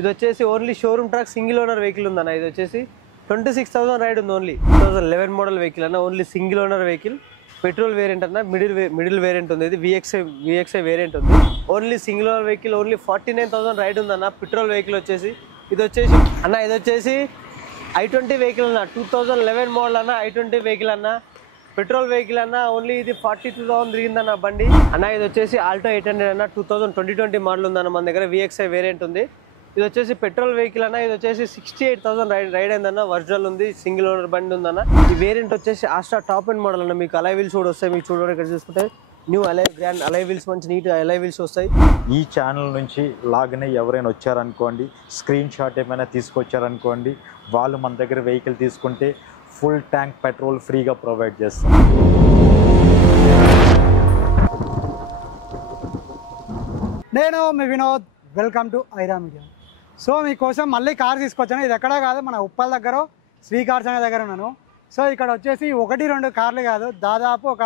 ఇది వచ్చేసి only showroom track single owner vehicle ఉందన్న. ఇది వచ్చేసి 26,000 రైడ్ ఉంది. ఓన్లీ 2011 మోడల్ వెహికల్ అన్న. Only single owner vehicle, petrol variant అన్న. మిడిల్ వేరియంట్ ఉంది. ఇది విఎక్స్ఐ వేరియంట్ ఉంది. Only single owner vehicle, only 49,000 ride ఉందన్న. పెట్రోల్ వెహికల్ వచ్చేసి ఇది వచ్చేసి i20 వెహికల్ అన్న. 2011 మోడల్ అన్న. i20 వెహికల్ అన్న. పెట్రోల్ వెహికల్ అన్న. ఓన్లీ ఇది 42,000 తిరిగిందన్న బండి అన్న. ఇది వచ్చేసి ఆల్టో 800 అన్న. 2020 మోడల్ ఉందన్న మన దగ్గర. విఎక్స్ఐ వేరియంట్ ఉంది. ఇది వచ్చేసి పెట్రోల్ వెహికల్ అన్న. ఇది వచ్చేసి 68,000 రైడ్ అయిందన్న. ఒరిజినల్ ఉంది, సింగిల్ ఓనర్ బండి ఉందన్న. ఈ వేరియంట్ వచ్చేసి ఆస్ట్రా టాప్ అండ్ మోడల్ అన్న. మీకు అలై వీల్స్ కూడా వస్తాయి. మీకు చూడండి, ఇక్కడ చూసుకుంటే న్యూ గ్రాండ్ అలై వీల్స్, మంచి నీట్ అలై వీల్స్ వస్తాయి. ఈ ఛానల్ నుంచి లాగిన్ అయ్యి ఎవరైనా వచ్చారనుకోండి, స్క్రీన్ షాట్ ఏమైనా తీసుకొచ్చారనుకోండి, వాళ్ళు మన దగ్గర వెహికల్ తీసుకుంటే ఫుల్ ట్యాంక్ పెట్రోల్ ఫ్రీగా ప్రొవైడ్ చేస్తాం. నేను మీ Vinod, welcome to Aira Media. So మీకోసం మళ్ళీ కార్ తీసుకొచ్చాను. ఇది ఎక్కడా కాదు, మన ఉప్పల్ దగ్గర శ్రీ కార్స్ అనే దగ్గర ఉన్నాను. సో ఇక్కడ వచ్చేసి 1-2 కార్లు కాదు, దాదాపు ఒక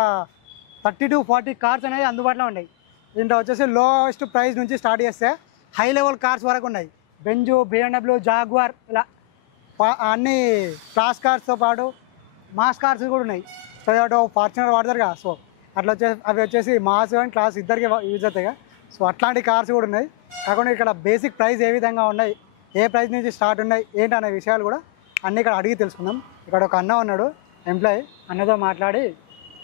30-40 కార్స్ అనేవి అందుబాటులో ఉన్నాయి. దీంట్లో వచ్చేసి లోయెస్ట్ ప్రైస్ నుంచి స్టార్ట్ చేస్తే హై లెవెల్ కార్స్ వరకు ఉన్నాయి. బెంజు, BMW, జాగ్వార్, ఇలా అన్ని క్లాస్ కార్స్తో పాటు మాస్ కార్స్ కూడా ఉన్నాయి. టొయోటో, ఫార్చునర్ వాడతారు కదా, సో అట్లా వచ్చేసి అవి వచ్చేసి మాస్ అండ్ క్లాస్ ఇద్దరికి యూజ్ అవుతాయి కదా. సో అట్లాంటి కార్స్ కూడా ఉన్నాయి. కాకుండా ఇక్కడ బేసిక్ ప్రైస్ ఏ విధంగా ఉన్నాయి, ఏ ప్రైస్ నుంచి స్టార్ట్ ఉన్నాయి, ఏంటనే విషయాలు కూడా అన్నీ ఇక్కడ అడిగి తెలుసుకుందాం. ఇక్కడ ఒక అన్న ఉన్నాడు, ఎంప్లాయీ, అన్నతో మాట్లాడి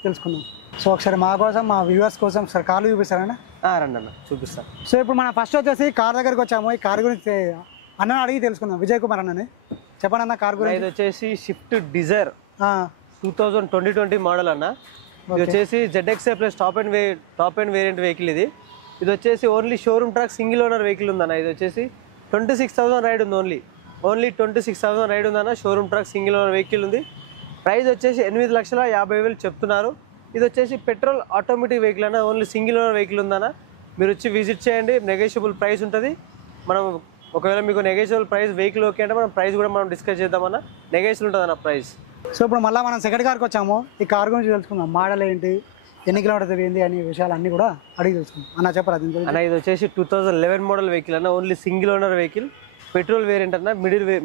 తెలుసుకుందాం. సో ఒకసారి మా కోసం, మా వ్యూవర్స్ కోసం ఒకసారి కార్లు చూపిస్తారన్నా? రండి అన్న, చూపిస్తాను. సో ఇప్పుడు మనం ఫస్ట్ వచ్చేసి కార్ దగ్గరికి వచ్చాము. ఈ కార్ గురించి అన్న అడిగి తెలుసుకుందాం. విజయ్ కుమార్ అన్నని చెప్పండి అన్న కార్ గురించి. ఇది వచ్చేసి స్విఫ్ట్ డిజైర్ 2020 మోడల్ అన్న. ఇది వచ్చేసి ZXi plus top and variant vehicle. ఇది వచ్చేసి only showroom track single owner vehicle ఉందన్న. ఇది వచ్చేసి 26,000 రైడ్ ఉంది. ఓన్లీ 26,000 రైడ్ ఉందన్న. Showroom track single owner vehicle ఉంది. ప్రైస్ వచ్చేసి 8,50,000 చెప్తున్నారు. ఇది వచ్చేసి పెట్రోల్ ఆటోమేటిక్ వెహికల్ అన్న. ఓన్లీ సింగిల్ ఓనర్ వెహికల్ ఉందన్న. మీరు వచ్చి విజిట్ చేయండి. నెగోషియబుల్ ప్రైస్ ఉంటుంది. మనం ఒకవేళ మీకు నెగోషియబుల్ ప్రైస్ వెహికల్ ఓకే అంటే మనం ప్రైస్ కూడా మనం డిస్కస్ చేద్దామన్న. నెగోషియబుల్ ఉంటుంది అన్న ప్రైస్. సో ఇప్పుడు మళ్ళీ మనం సెకండ్ కార్కి వచ్చాము. ఈ కార్ గురించి తెలుసుకుందాం. మోడల్ ఏంటి, ఎన్ని కిలోమీటర్స్ తిరిగింది అనే విషయాలు అన్నీ కూడా అడిగి తెలుసుకుందాం. అన్న చెప్పరా దీని గురించి? అన్న ఇది వచ్చేసి 2011 మోడల్ వెహికల్ అన్న. Only single owner vehicle, petrol variant అన్న.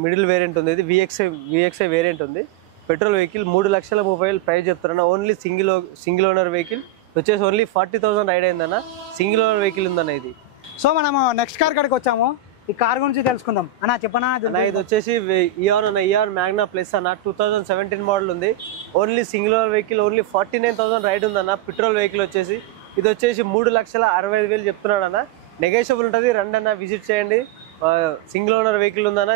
మిడిల్ వేరియంట్ ఉంది. ఇది విఎక్స్ఐ వేరియంట్ ఉంది. పెట్రోల్ వెహికల్ 3,30,000 ప్రైస్ చెప్తారన్న. ఓన్లీ సింగిల్ ఓనర్ వెహికల్ వచ్చేసి ఓన్లీ 40,000 రైడ్ అయిందన్న. సింగిల్ ఓనర్ వెహికల్ ఉందన్న ఇది. సో మనము నెక్స్ట్ కార్ కాడికి వచ్చాము. ఈ కార్ గురించి తెలుసుకుందాం అన్న, చెప్పనా? ఇది వచ్చేసి ఇయాన్ మ్యాగ్నా ప్లస్ అన్న. 2017 మోడల్ ఉంది. Only single owner vehicle, only 49,000 ride ఉందన్న. పెట్రోల్ వెహికల్ వచ్చేసి ఇది వచ్చేసి 3,65,000 చెప్తున్నాడు అన్న. నెగోషియబుల్ ఉంటుంది. రండి అన్న, విజిట్ చేయండి. సింగిల్ ఓనర్ వెహికల్ ఉందన్న.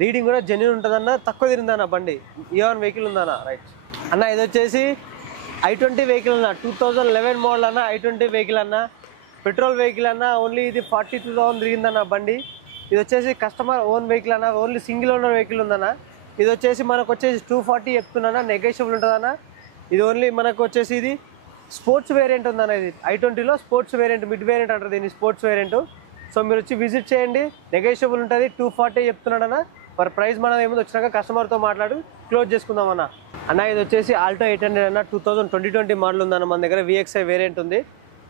రీడింగ్ కూడా జెన్యూన్ ఉంటుందన్న. తక్కువ తిరిందన్న బండి. ఇయాన్ వెహికల్ ఉందన్న. రైట్ అన్న. ఇది వచ్చేసి i20 వెహికల్ అన్న. 2011 మోడల్ అన్న. i20 వెహికల్ అన్న. పెట్రోల్ వెహికల్ అన్న. ఓన్లీ ఇది 42,000 తిరిగిందన్న బండి. ఇది వచ్చేసి కస్టమర్ ఓన్ వెహికల్ అన్న. ఓన్లీ సింగిల్ ఓనర్ వెహికల్ ఉందన్న. ఇది వచ్చేసి మనకు వచ్చేసి 240 చెప్తున్నా. నెగోషియబుల్ ఉంటుందన్న. ఇది ఓన్లీ మనకు వచ్చేసి ఇది స్పోర్ట్స్ వేరియంట్ ఉందన్న. ఇది i20లో స్పోర్ట్స్ వేరియంట్, మిడ్ వేరియంట్ అంటారు దీన్ని, స్పోర్ట్స్ వేరియంట్. సో మీరు వచ్చి విజిట్ చేయండి. నెగోషియబుల్ ఉంటుంది. 240 చెప్తున్నాడన్న. పర్ ప్రైస్ మనం ఏముంది వచ్చినాక కస్టమర్తో మాట్లాడి క్లోజ్ చేసుకుందాం అన్న. ఇది వచ్చేసి ఆల్టో 800 అన్న. 2020 మోడల్ ఉందన్న మన దగ్గర. విఎక్స్ఐ వేరియంట్ ఉంది.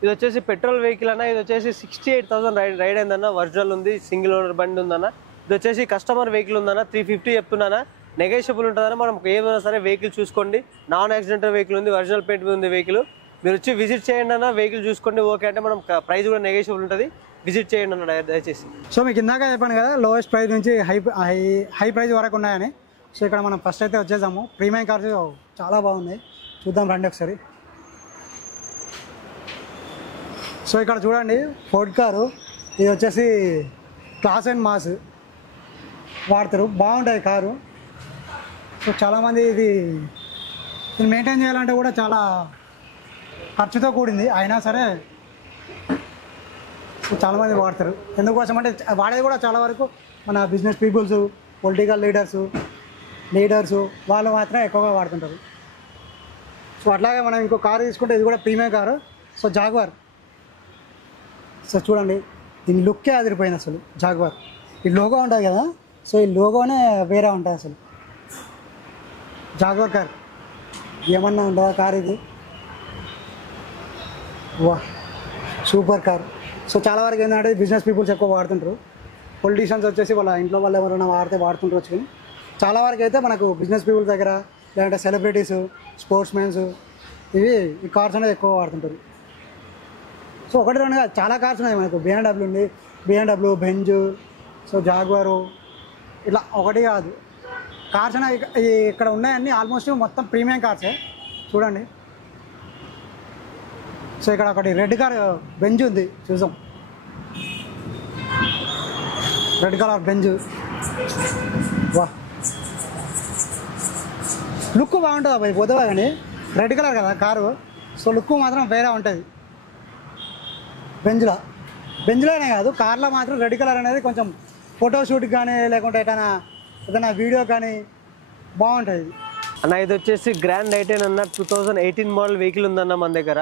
ఇది వచ్చేసి పెట్రోల్ వెహికల్ అన్న. ఇది వచ్చేసి 68,000 రైడ్ అయిందన్న. ఒరిజినల్ ఉంది, సింగిల్ ఓనర్ బండి ఉందన్న. ఇది వచ్చేసి కస్టమర్ వెహికల్ ఉందన్న. 350 చెప్తున్నానా. నెగోషియబుల్ ఉంటుందన్న. మనం ఏమైనా సరే వెహికల్ చూసుకోండి. నాన్ యాక్సిడెంటల్ వెహికల్ ఉంది, ఒరిజినల్ పెయింట్ ఉంది వెహికల్. మీరు వచ్చి విజిట్ చేయండి అన్న. వెహికల్ చూసుకోండి. ఓకే అంటే మనం ప్రైస్ కూడా నెగోషియబుల్ ఉంటుంది. విజిట్ చేయండి అన్న దయచేసి. సో మీకు ఇందాక చెప్పాను కదా, లోయెస్ట్ ప్రైస్ నుంచి హై ప్రైస్ వరకు ఉన్నాయని. సో ఇక్కడ మనం ఫస్ట్ అయితే వచ్చేసాము. ప్రీమియం కార్స్ చాలా బాగున్నాయి, చూద్దాం రండి ఒకసారి. సో ఇక్కడ చూడండి, ఫోర్డ్ కారు. ఇది వచ్చేసి క్లాస్ అండ్ మాస్ వాడతారు, బాగుంటుంది కారు. సో చాలామంది ఇది మెయింటైన్ చేయాలంటే కూడా చాలా ఖర్చుతో కూడింది, అయినా సరే చాలామంది వాడతారు. ఎందుకోసం అంటే వాడేది కూడా చాలా వరకు మన బిజినెస్ పీపుల్స్, పొలిటికల్ లీడర్సు వాళ్ళు మాత్రమే ఎక్కువగా వాడుతుంటారు. సో అట్లాగే మనం ఇంకో కారు తీసుకుంటే ఇది కూడా premium car. So jaguar. So చూడండి, దీని లుక్కే అదిరిపోయింది అసలు. జాగ్వార్ ఈ లోగో ఉంటుంది కదా, సో ఈ లోగోనే వేరే ఉంటుంది అసలు. జాగ్వార్ కార్ ఏమన్నా ఉంటుందా కార్ ఇది? వా, సూపర్ కార్. సో చాలా వరకు ఏంటంటే బిజినెస్ పీపుల్స్ ఎక్కువ వాడుతుంటారు. పొలిటీషియన్స్ వచ్చేసి వాళ్ళ ఇంట్లో వాళ్ళు ఎవరైనా వాడుతుంటారు కానీ చాలా వరకు అయితే మనకు బిజినెస్ పీపుల్ దగ్గర లేదంటే సెలబ్రిటీస్, స్పోర్ట్స్ మెన్స్ ఈ కార్స్ అనేది ఎక్కువ వాడుతుంటారు. సో ఒకటి రెండు కాదు, చాలా కార్స్ ఉన్నాయి మనకు. BMW ఉంది, BMW, బెంజ్, సో జాగ్వారు, ఇట్లా ఒకటి కాదు కార్స్ అనేవి ఇక్కడ ఉన్నాయన్నీ ఆల్మోస్ట్ మొత్తం ప్రీమియం కార్సే. చూడండి, సో ఇక్కడ ఒకటి రెడ్ కార్ బెంజ్ ఉంది, చూసాం. రెడ్ కలర్ బెంజ్, వా లుక్ బాగుంటుంది అబ్బాయి పొద్దుగా, కానీ రెడ్ కలర్ కదా కారు, సో లుక్ మాత్రం వేరే ఉంటుంది. బెంజ్లోనే కాదు, కార్లో మాత్రం రెడ్ కలర్ అనేది కొంచెం ఫోటోషూట్కి కానీ లేకుంటే ఏదైనా వీడియో కానీ బాగుంటుంది. అన్న ఇది వచ్చేసి గ్రాండ్ ఐటెన్ అన్న 2018 మోడల్ వెహికల్ ఉందన్న మన దగ్గర.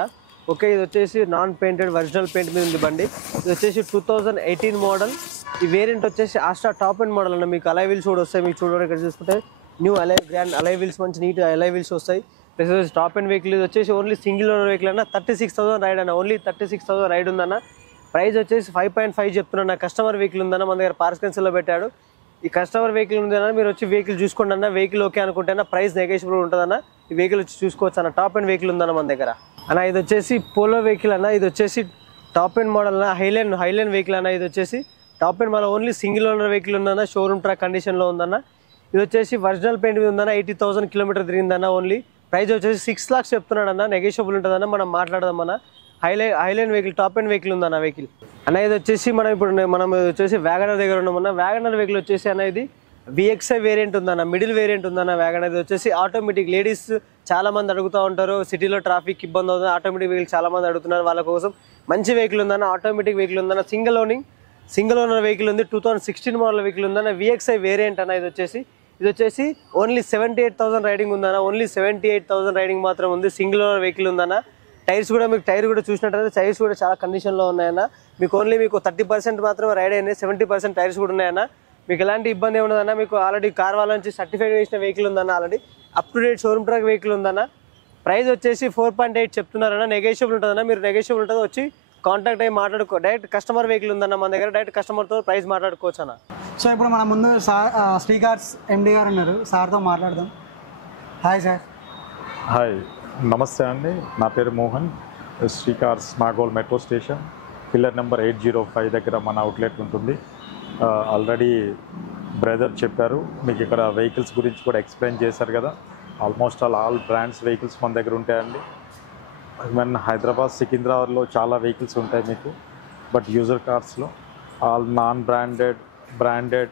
ఓకే, ఇది వచ్చేసి నాన్ పెయింటెడ్ ఒరిజినల్ పెయింట్ మీద ఉంది బండి. ఇది వచ్చేసి 2018 మోడల్. ఈ వేరియంట్ వచ్చేసి ఆస్ట్రా టాప్ అండ్ మోడల్ అన్న. మీకు అలై వీల్స్ కూడా వస్తాయి. మీకు చూడండి, ఇక్కడ చూసుకుంటే న్యూ గ్రాండ్ అలై వీల్స్, మంచి నీట్ అలై వీల్స్ వస్తాయి. Plus top and vehicle. ఇది వచ్చేసి ఓన్లీ సింగిల్ ఓనర్ వెహికల్ అన్న. 36,000 రైడ్ అన్న. ఓన్లీ 36,000 రైడ్ ఉందన్న. ప్రైస్ వచ్చేసి 5.5 చెప్తున్నా. కస్టమర్ వెహికల్ ఉందన్న, మన దగ్గర పార్స్ కన్సిల్లో పెట్టాడు. ఈ కస్టమర్ వెహికల్ ఉందన్న, మీరు వచ్చి వెహికల్ చూసుకోండి అన్న. వెహికల్ ఓకే అనుకుంటే ప్రైస్ నెగోషియబుల్ ఉంటుందన్న. ఈ వెహికల్ వచ్చి చూసుకోవచ్చు అన్న. టాప్ అండ్ వెహికల్ ఉందన్న మన దగ్గర అన్న. ఇది వచ్చేసి పోలో వెహికల్ అన్న. ఇది వచ్చేసి టాప్ అండ్ మోడల్ అన్న. హైలైన్ వెహికల్ అన్న. ఇది వచ్చేసి top and model, only single owner vehicle ఉందన్న. షోరూమ్ ట్రాక్ కండిషన్లో ఉందన్న. ఇది వచ్చేసి ఒరిజినల్ పెయింట్ మీద ఉందన్న. 80,000 కిలోమీటర్ తిరిగిందన్న. ఓన్లీ ప్రైస్ వచ్చేసి 6 lakhs చెప్తున్నాడు అన్న. నెగోషియబుల్ ఉంటుందన్న, మనం మాట్లాడదాం అన్న. Highline vehicle, top and vehicle ఉందన్న వెహికల్ అన్న. ఇది వచ్చేసి మనం వచ్చేసి వ్యాగనర్ దగ్గర ఉన్నామన్న. వ్యాగనర్ వెహికల్ వచ్చేసి అన్న ఇది VXI వేరియంట్ ఉందన్న. మిడిల్ వేరియంట్ ఉందన్న వ్యాగనర్. ఇది వచ్చేసి ఆటోమేటిక్. లేడీస్ చాలా మంది అడుగుతూ ఉంటారు, సిటీలో ట్రాఫిక్ ఇబ్బంది అవుతుంది, ఆటోమేటిక్ వెహికల్ చాలా మంది అడుగుతున్నారు. వాళ్ళ కోసం మంచి వెహికల్ ఉందన్న. ఆటోమేటిక్ వెహికల్ ఉందన్న. సింగిల్ ఓనర్ వెహికల్ ఉంది. 2016 మోడల్ వెహికల్ ఉందన్న. VXI వేరియంట్ అన్న. ఇది వచ్చేసి ఓన్లీ 78,000 రైడింగ్ ఉందన్న. ఓన్లీ 78,000 రైడింగ్ మాత్రం ఉంది. సింగిల్ ఓనర్ వెహికల్ ఉందన్న. టైర్స్ కూడా మీకు చూసినట్టయితే టైర్స్ కూడా చాలా కండిషన్లో ఉన్నాయన్న. మీకు 30% మాత్రమే రైడ్ అయినాయి. 70% టైర్స్ కూడా ఉన్నాయన్న. మీకు ఎలాంటి ఇబ్బంది ఉండదన్న. మీకు ఆల్రెడీ కార్ వాళ్ళ నుంచి సర్టిఫైడ్ చేసిన వెహికల్ ఉందన్న. Already up to date showroom track vehicle ఉందన్న. ప్రైస్ వచ్చేసి 4.8 చెప్తున్నారన్న. నెగోషియబుల్ ఉంటుందన్న. మీరు నెగోషియబుల్ ఉంటుంది, వచ్చి కాంటాక్ట్ అయ్యి డైరెక్ట్ కస్టమర్ వెహికల్ ఉందన్న మన దగ్గర. డైరెక్ట్ కస్టమర్తో ప్రైస్ మాట్లాడుకోవచ్చు అన్న. సో ఇప్పుడు మన ముందు శ్రీ కార్స్ MD గారు ఉన్నారు, సార్తో మాట్లాడదాం. Hi sir. హాయ్, నమస్తే అండి. నా పేరు Mohan. Shri cars Nagole metro station pillar number 805 దగ్గర మన అవుట్లెట్ ఉంటుంది. ఆల్రెడీ బ్రదర్ చెప్పారు, మీకు ఇక్కడ వెహికల్స్ గురించి కూడా ఎక్స్ప్లెయిన్ చేశారు కదా. ఆల్మోస్ట్ ఆల్ బ్రాండ్స్ వెహికల్స్ మన దగ్గర ఉంటాయండి. ఈవెన్ హైదరాబాద్, సికింద్రాబాద్లో చాలా వెహికల్స్ ఉంటాయి మీకు. బట్ యూజర్ కార్స్లో all non branded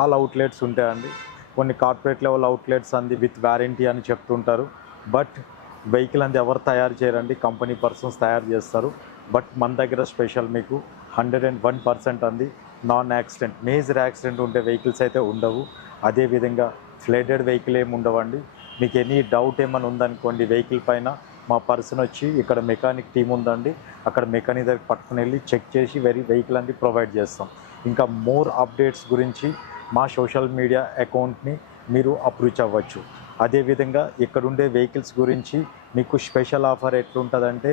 all outlets ఉంటాయండి. కొన్ని కార్పొరేట్ లెవెల్ అవుట్లెట్స్ అంది విత్ వారంటీ అని చెప్తుంటారు. బట్ వెహికల్ అంది ఎవరు తయారు చేయరండి, కంపెనీ పర్సన్స్ తయారు చేస్తారు. బట్ మన దగ్గర స్పెషల్ మీకు 101% అంది నాన్ యాక్సిడెంట్, మేజర్ యాక్సిడెంట్ ఉండే వెహికల్స్ అయితే ఉండవు. అదేవిధంగా ఫ్లడెడ్ వెహికల్ ఏమి ఉండవండి. మీకు ఎనీ డౌట్ ఏమైనా ఉందనుకోండి వెహికల్ పైన, మా పర్సన్ వచ్చి ఇక్కడ మెకానిక్ టీం ఉందండి, అక్కడ మెకానిక్ దగ్గర పట్టుకుని వెళ్ళి చెక్ చేసి వెహికల్ అంది ప్రొవైడ్ చేస్తాం. ఇంకా మోర్ అప్డేట్స్ గురించి మా సోషల్ మీడియా అకౌంట్ని మీరు అప్రోచ్ అవ్వచ్చు. అదేవిధంగా ఇక్కడ ఉండే వెహికల్స్ గురించి మీకు స్పెషల్ ఆఫర్ ఎట్లుంటుందంటే,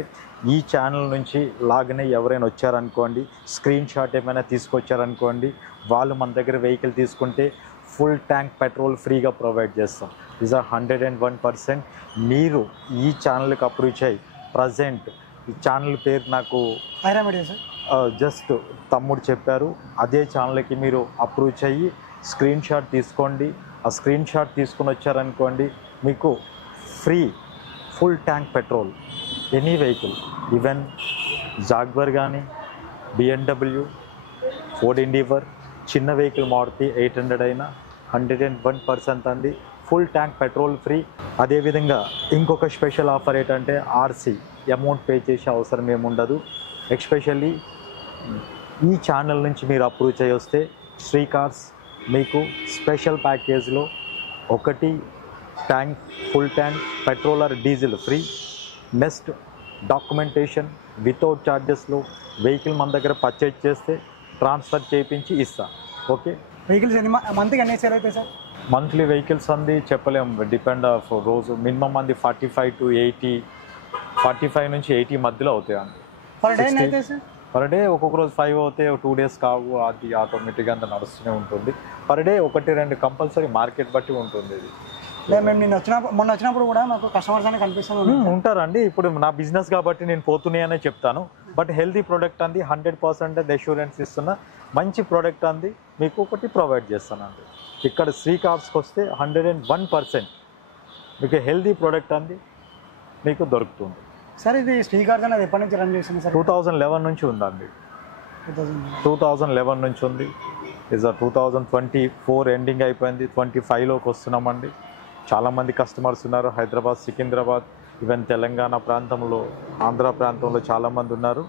ఈ ఛానల్ నుంచి లాగిన్ అయ్యి ఎవరైనా వచ్చారనుకోండి, స్క్రీన్ షాట్ ఏమైనా తీసుకొచ్చారనుకోండి, వాళ్ళు మన దగ్గర వెహికల్ తీసుకుంటే ఫుల్ ట్యాంక్ పెట్రోల్ ఫ్రీగా ప్రొవైడ్ చేస్తాం. ఇస్ 101%. మీరు ఈ ఛానల్కి అప్రోచ్ అయ్యి ప్రజెంట్ ఈ ఛానల్ పేరు నాకు జస్ట్ తమ్ముడు చెప్పారు, అదే ఛానల్కి మీరు అప్రోచ్ అయ్యి స్క్రీన్ షాట్ తీసుకోండి. ఆ స్క్రీన్ షాట్ తీసుకొని వచ్చారనుకోండి, మీకు free full tank petrol any vehicle, even Jaguar కానీ, BMW, ఫోర్డ్ ఎండీవర్, చిన్న వెహికల్ మారుతి 800 అయినా 101% అంది ఫుల్ ట్యాంక్ పెట్రోల్ ఫ్రీ. అదేవిధంగా ఇంకొక స్పెషల్ ఆఫర్ ఏంటంటే RC అమౌంట్ పే చేసే అవసరం ఏముండదు. ఎస్పెషల్లీ ఈ ఛానల్ నుంచి మీరు అప్రోచ్ అయ్యి వస్తే శ్రీ కార్స్ మీకు స్పెషల్ ప్యాకేజ్లో ఒకటి tank full tank petrol or diesel free. Next documentation without ఛార్జెస్లో వెహికల్ మన దగ్గర పర్చేజ్ చేస్తే ట్రాన్స్ఫర్ చేయించి ఇస్తా. ఓకే, వెహికల్స్ మంత్కి ఎన్ని సేల్ అవుతాయి సార్? మంత్లీ వెహికల్స్ అంది చెప్పలేము, డిపెండ్ ఆఫ్ రోజు. మినిమం అంది 45 to 80, 45 నుంచి 80 మధ్యలో అవుతాయి అండి. పర్ డే అయితే సార్ పర్ డే ఒక్కొక్క రోజు 5 అవుతే 2 days కావు, అది ఆటోమేటిక్గా అంత నడుస్తూనే ఉంటుంది. పర్ డే 1-2 కంపల్సరీ మార్కెట్ బట్టి ఉంటుంది ఇది. మేము మొన్న వచ్చినప్పుడు కూడా మాకు కస్టమర్స్ అనేది కనిపిస్తుంది. ఉంటారండి. ఇప్పుడు నా బిజినెస్ కాబట్టి నేను పోతున్నాయనే చెప్తాను. బట్ హెల్తీ ప్రోడక్ట్ అంది 100% అష్యూరెన్స్ ఇస్తున్నా. మంచి ప్రోడక్ట్ అంది మీకు ఒకటి ప్రొవైడ్ చేస్తానండి. ఇక్కడ శ్రీ కార్స్కి వస్తే 101% మీకు హెల్తీ ప్రోడక్ట్ అంది మీకు దొరుకుతుంది. సార్ ఇది శ్రీ కార్స్ అనేది ఎప్పటి నుంచి రన్ చేస్తుంది సార్? 2011 నుంచి ఉందండి. 2011 నుంచి ఉంది. ఇస్ 2024 ఎండింగ్ అయిపోయింది, 25లోకి వస్తున్నామండి. చాలామంది కస్టమర్స్ ఉన్నారు. హైదరాబాద్, సికింద్రాబాద్, ఈవెన్ తెలంగాణ ప్రాంతంలో, ఆంధ్ర ప్రాంతంలో చాలామంది ఉన్నారు.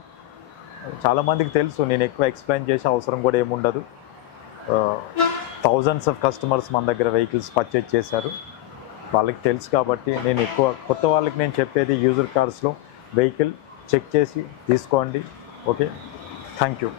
చాలామందికి తెలుసు, నేను ఎక్కువ ఎక్స్ప్లెయిన్ చేసే అవసరం కూడా ఏముండదు. థౌజండ్స్ ఆఫ్ కస్టమర్స్ మన దగ్గర వెహికల్స్ పర్చేజ్ చేశారు. వాళ్ళకి తెలుసు కాబట్టి నేను ఎక్కువ కొత్త వాళ్ళకి నేను చెప్పేది యూజర్ కార్స్లో వెహికల్ చెక్ చేసి తీసుకోండి. Okay, thank you.